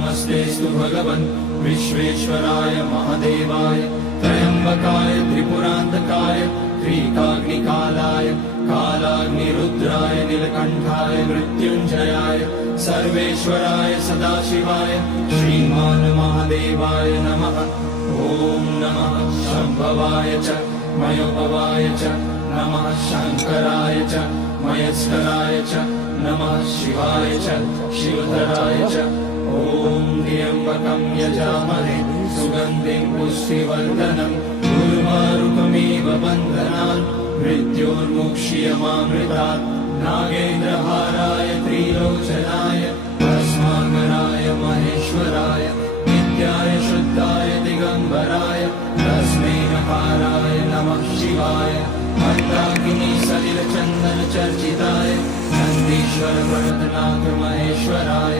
नमस्तेस्तु भगवन् विश्वेश्वराय महादेवाय त्र्यम्बकाय त्रिपुरान्तकाय त्रिकाग्निकालाय कालाग्निरुद्राय नीलकण्ठाय मृत्युञ्जयाय सर्वेश्वराय सदाशिवाय श्रीमान् महादेवाय नमः। ॐ नमः शम्भवाय च मयोभवाय च नमः शङ्कराय च मयस्कराय च नमः शिवाय च शिवधराय च। ॐ त्र्यम्बकं यजामहे सुगन्धिं पुष्टिवर्धनम् उर्वारुकमिव बन्धनान् मृत्योर्मुक्ष्यमामृतात्। नागेन्द्रहाराय त्रिलोचनाय भस्माकराय महेश्वराय नित्याय शुद्धाय दिगम्बराय तस्मै नकाराय नमः शिवाय। मन्दाकिनी सलिलचन्दन चर्चिताय नन्दीश्वर भरतनाथ महेश्वराय